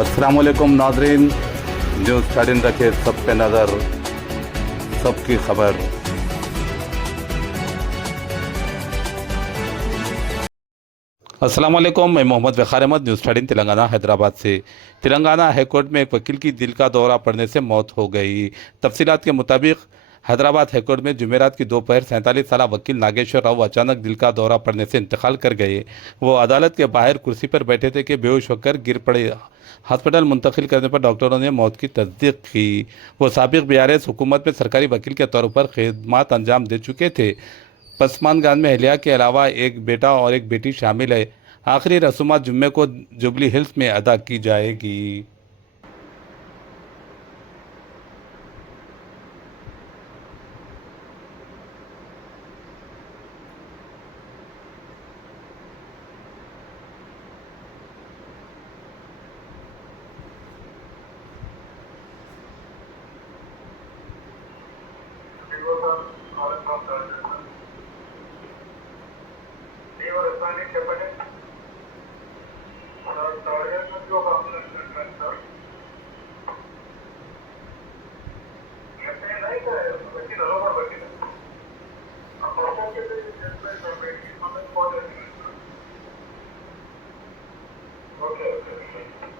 अस्सलामुअलैकुम नाजरीन, न्यूज़ 13 रखे सब पे नज़र, सबकी खबर। अस्सलामुअलैकुम, मैं मोहम्मद फ़खार अहमद, न्यूज़ 13 तेलंगाना हैदराबाद से। तेलंगाना हाईकोर्ट में एक वकील की दिल का दौरा पड़ने से मौत हो गई। तफसीलात के मुताबिक हैदराबाद हाईकोर्ट में जुमेरात की दोपहर 47 साल वकील नागेश्वर राव अचानक दिल का दौरा पड़ने से इंतकाल कर गए। वो अदालत के बाहर कुर्सी पर बैठे थे कि बेहोश होकर गिर पड़े। हॉस्पिटल मुंतकिल करने पर डॉक्टरों ने मौत की तस्दीक की। वो साबिक बीआरएस हुकूमत में सरकारी वकील के तौर पर खिदमत अंजाम दे चुके थे। पसमानगान में अहलिया के अलावा एक बेटा और एक बेटी शामिल है। आखिरी रसूमात जुम्मे को जुबली हिल्स में अदा की जाएगी। Okay.